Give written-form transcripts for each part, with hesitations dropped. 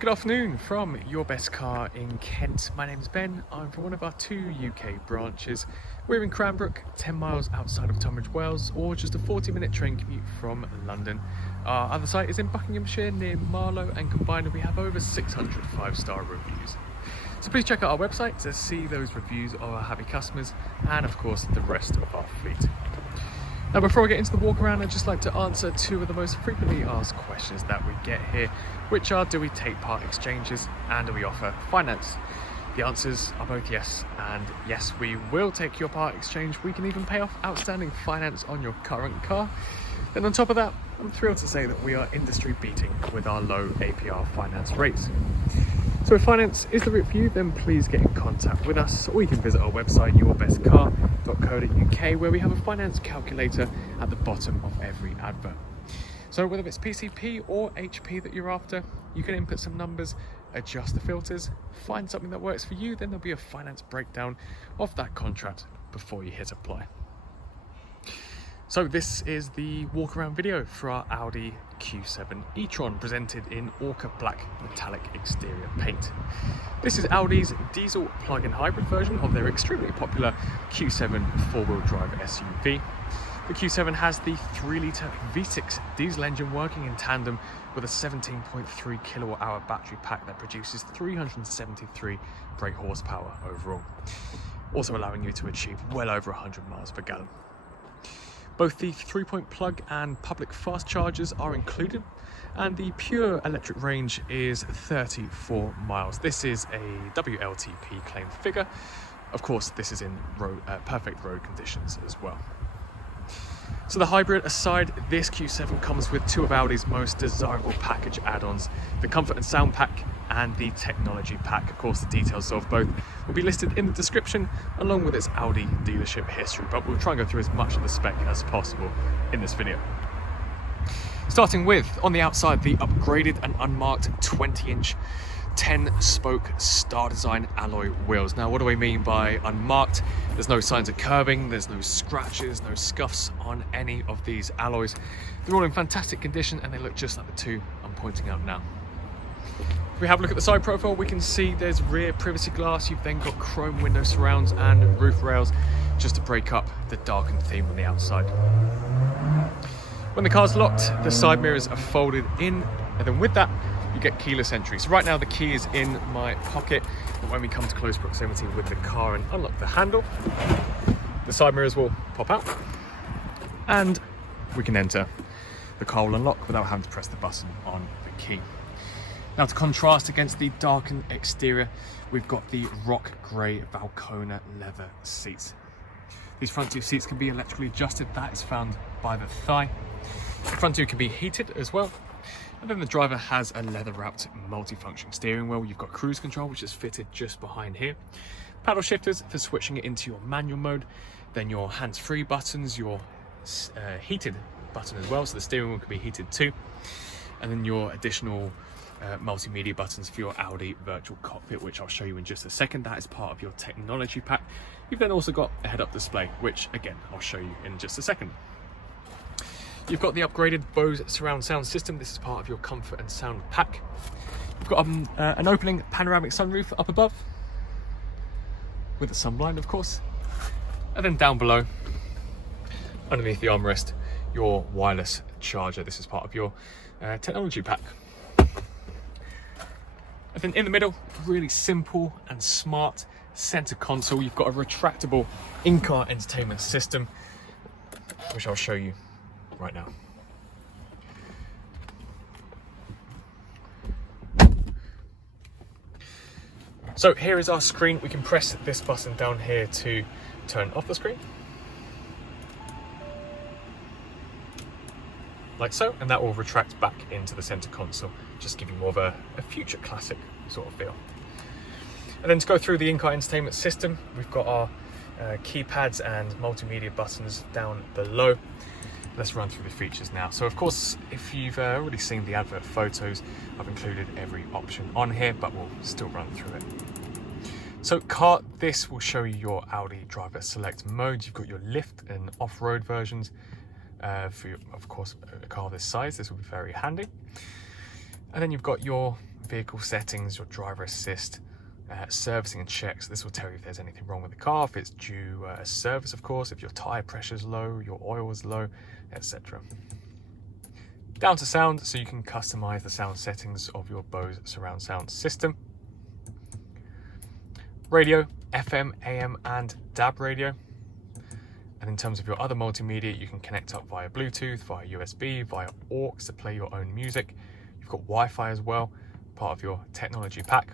Good afternoon from Your Best Car in Kent. My name's Ben. I'm from one of our 2 UK branches. We're in Cranbrook, 10 miles outside of Tunbridge Wells, or just a 40-minute train commute from London. Our other site is in Buckinghamshire near Marlow, and combined we have over 600 5-star reviews. So please check out our website to see those reviews of our happy customers and of course the rest of our fleet. Now, before I get into the walk around, I'd just like to answer 2 of the most frequently asked questions that we get here, which are: do we take part exchanges and do we offer finance? The answers are both yes and yes. We will take your part exchange. We can even pay off outstanding finance on your current car. And on top of that, I'm thrilled to say that we are industry beating with our low APR finance rates. So if finance is the route for you, then please get in contact with us, or you can visit our website yourbestcar.co.uk, where we have a finance calculator at the bottom of every advert. So whether it's PCP or HP that you're after, you can input some numbers, adjust the filters, find something that works for you, then there'll be a finance breakdown of that contract before you hit apply. So this is the walk around video for our Audi Q7 e-tron, presented in Orca Black metallic exterior paint. This is Audi's diesel plug-in hybrid version of their extremely popular Q7 4-wheel drive SUV. The Q7 has the 3-litre V6 diesel engine working in tandem with a 17.3 kilowatt-hour battery pack that produces 373 brake horsepower overall, also allowing you to achieve well over 100 miles per gallon. Both the 3-point plug and public fast chargers are included, and the pure electric range is 34 miles. This is a WLTP claimed figure. Of course, this is in perfect road conditions as well. So the hybrid aside, this Q7 comes with 2 of Audi's most desirable package add-ons: the Comfort and Sound Pack and the Technology Pack. Of course, the details of both will be listed in the description, along with its Audi dealership history, but we'll try and go through as much of the spec as possible in this video. Starting with, on the outside, the upgraded and unmarked 20-inch 10-spoke Star Design alloy wheels. Now, what do I mean by unmarked? There's no signs of curbing, there's no scratches, no scuffs on any of these alloys. They're all in fantastic condition and they look just like the 2 I'm pointing out now. If we have a look at the side profile, we can see there's rear privacy glass. You've then got chrome window surrounds and roof rails just to break up the darkened theme on the outside. When the car's locked, the side mirrors are folded in, and then with that, you get keyless entry. So right now the key is in my pocket, but when we come to close proximity with the car and unlock the handle, the side mirrors will pop out and we can enter. The car will unlock without having to press the button on the key. Now, to contrast against the darkened exterior, we've got the rock grey Valcona leather seats. These front 2 seats can be electrically adjusted. That is found by the thigh. The front 2 can be heated as well. And then the driver has a leather-wrapped multifunction steering wheel. You've got cruise control, which is fitted just behind here. Paddle shifters for switching it into your manual mode. Then your hands-free buttons, your heated button as well, so the steering wheel can be heated too. And then your additional multimedia buttons for your Audi virtual cockpit, which I'll show you in just a second. That is part of your technology pack. You've then also got a head-up display, which again I'll show you in just a second. You've got the upgraded Bose surround sound system. This is part of your Comfort and Sound Pack. You've got an opening panoramic sunroof up above, with a sunblind of course. And then down below, underneath the armrest, your wireless charger. This is part of your technology pack. And then in the middle, really simple and smart center console. You've got a retractable in-car entertainment system, which I'll show you right now. So here is our screen. We can press this button down here to turn off the screen, like so, and that will retract back into the center console, just giving more of a future classic sort of feel. And then to go through the in-car entertainment system, we've got our keypads and multimedia buttons down below. Let's run through the features now. So of course, if you've already seen the advert photos, I've included every option on here, but we'll still run through it. So this will show you your Audi driver select modes. You've got your lift and off-road versions. For, of course, a car this size, this will be very handy. And then you've got your vehicle settings, your driver assist, servicing and checks. This will tell you if there's anything wrong with the car, if it's due a service, of course, if your tire pressure is low, your oil is low, etc. Down to sound, so you can customize the sound settings of your Bose surround sound system. Radio, FM, AM and DAB radio. And in terms of your other multimedia, you can connect up via Bluetooth, via USB, via aux to play your own music. You've got Wi-Fi as well, part of your technology pack.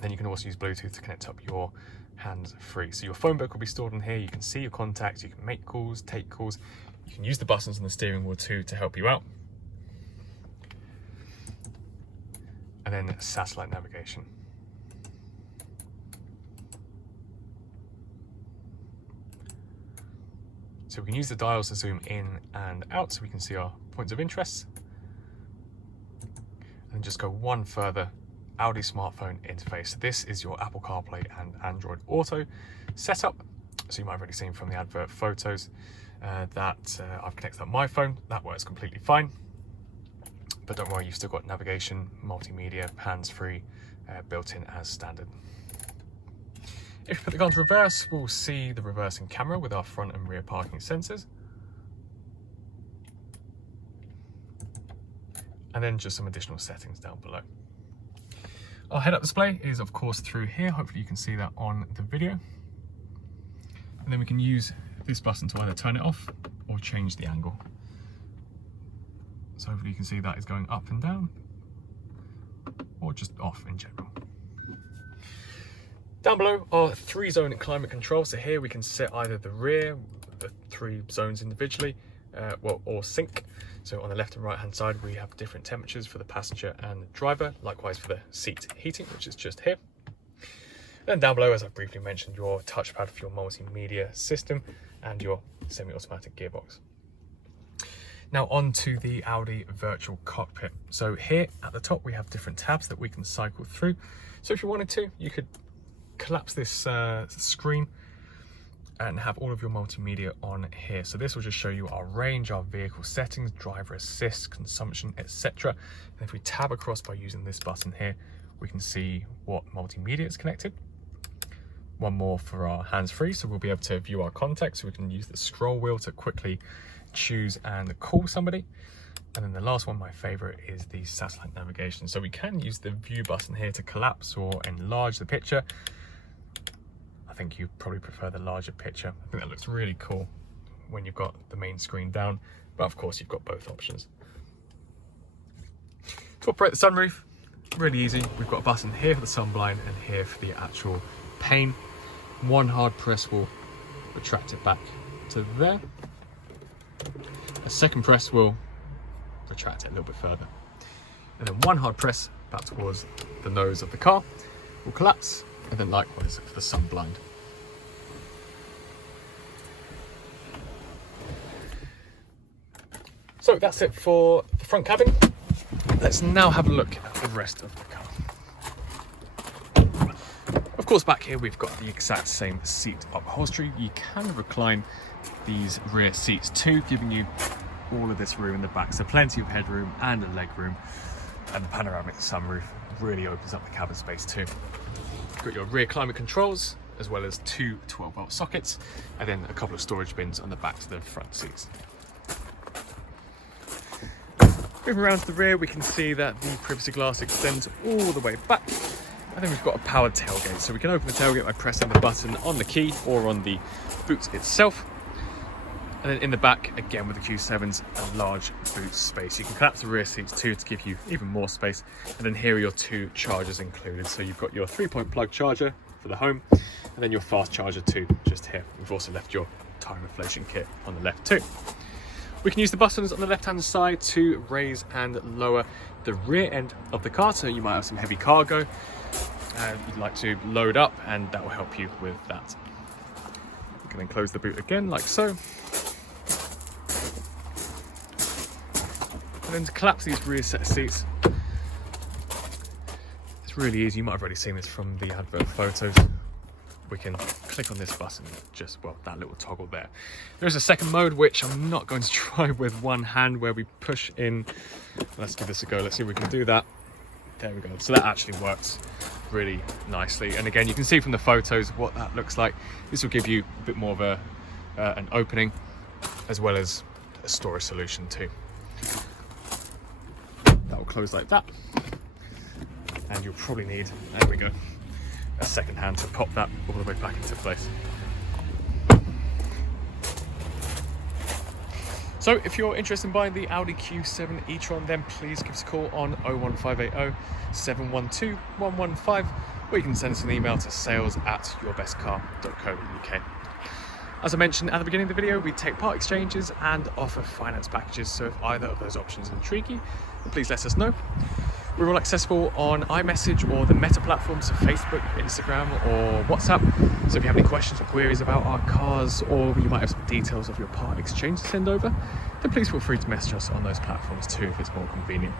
Then you can also use Bluetooth to connect up your hands-free. So your phone book will be stored in here. You can see your contacts, you can make calls, take calls. You can use the buttons on the steering wheel too to help you out. And then satellite navigation. So we can use the dials to zoom in and out so we can see our points of interest. And just go one further, Audi smartphone interface. This is your Apple CarPlay and Android Auto setup. So you might have already seen from the advert photos that I've connected up my phone. That works completely fine. But don't worry, you've still got navigation, multimedia, hands-free, built in as standard. If you put the car into reverse, we'll see the reversing camera with our front and rear parking sensors. And then just some additional settings down below. Our head-up display is of course through here. Hopefully you can see that on the video. And then we can use this button to either turn it off or change the angle. So hopefully you can see that is going up and down, or just off in general. Down below are 3-zone climate control. So here we can set either the rear, the 3 zones individually, or sync. So on the left and right hand side, we have different temperatures for the passenger and the driver. Likewise for the seat heating, which is just here. Then down below, as I briefly mentioned, your touchpad for your multimedia system and your semi-automatic gearbox. Now on to the Audi virtual cockpit. So here at the top, we have different tabs that we can cycle through. So if you wanted to, you could collapse this screen and have all of your multimedia on here. So this will just show you our range, our vehicle settings, driver assist, consumption, etc. And if we tab across by using this button here, we can see what multimedia is connected. One more for our hands-free, so we'll be able to view our contacts. So we can use the scroll wheel to quickly choose and call somebody. And then the last one, my favorite, is the satellite navigation. So we can use the view button here to collapse or enlarge the picture. I think you probably prefer the larger picture. I think that looks really cool when you've got the main screen down, but of course you've got both options. To operate the sunroof, really easy. We've got a button here for the sunblind and here for the actual pane. One hard press will retract it back to there. A second press will retract it a little bit further. And then one hard press back towards the nose of the car will collapse, and then likewise for the sunblind. So that's it for the front cabin. Let's now have a look at the rest of the car. Of course, back here we've got the exact same seat upholstery. You can recline these rear seats too, giving you all of this room in the back, so plenty of headroom and a leg room, and the panoramic sunroof really opens up the cabin space too. You've got your rear climate controls, as well as 2 12-volt sockets, and then a couple of storage bins on the backs of the front seats. Moving around to the rear, we can see that the privacy glass extends all the way back, and then we've got a powered tailgate, so we can open the tailgate by pressing the button on the key or on the boot itself. And then in the back, again with the Q7s, a large boot space. You can collapse the rear seats too to give you even more space. And then here are your 2 chargers included. So you've got your 3-point plug charger for the home, and then your fast charger too, just here. We've also left your tire inflation kit on the left too. We can use the buttons on the left-hand side to raise and lower the rear end of the car. So you might have some heavy cargo and you'd like to load up, and that will help you with that. You can then close the boot again like so. And then to collapse these rear set of seats, it's really easy. You might have already seen this from the advert photos. We can click on this button, just, well, that little toggle there. There's a second mode, which I'm not going to try with one hand, where we push in. Let's give this a go. Let's see if we can do that. There we go. So that actually works really nicely. And again, you can see from the photos what that looks like. This will give you a bit more of an opening, as well as a storage solution too. That will close like that. And you'll probably need, there we go, a second hand to pop that all the way back into place. So if you're interested in buying the Audi Q7 e-tron, then please give us a call on 01580 712 115, or you can send us an email to sales@yourbestcar.co.uk. As I mentioned at the beginning of the video, we take part exchanges and offer finance packages, so if either of those options intrigue you, then please let us know. We're all accessible on iMessage or the Meta platforms, so Facebook, Instagram or WhatsApp. So if you have any questions or queries about our cars, or you might have some details of your part exchange to send over, then please feel free to message us on those platforms too if it's more convenient.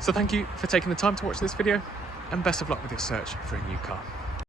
So thank you for taking the time to watch this video, and best of luck with your search for a new car.